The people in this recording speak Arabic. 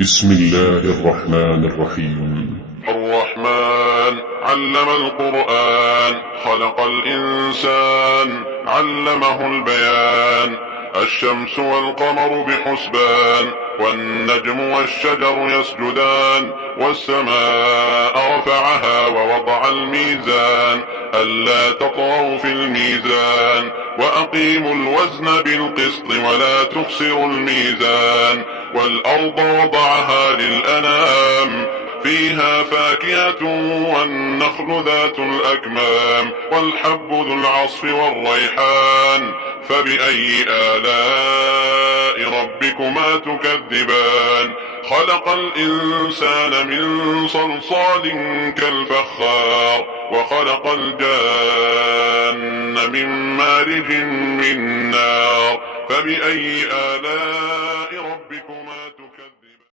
بسم الله الرحمن الرحيم. الرحمن علم القرآن، خلق الإنسان، علمه البيان. الشمس والقمر بحسبان، والنجم والشجر يسجدان. والسماء رفعها ووضع الميزان، ألا تطغوا في الميزان، وأقيموا الوزن بالقسط ولا تخسروا الميزان. والأرض وضعها للأنام، فيها فاكهة والنخل ذات الأكمام، والحب ذو العصف والريحان. فبأي آلاء ربكما تكذبان؟ خلق الإنسان من صلصال كالفخار، وخلق الجان من مارج من نار. فبأي آلاء ربكما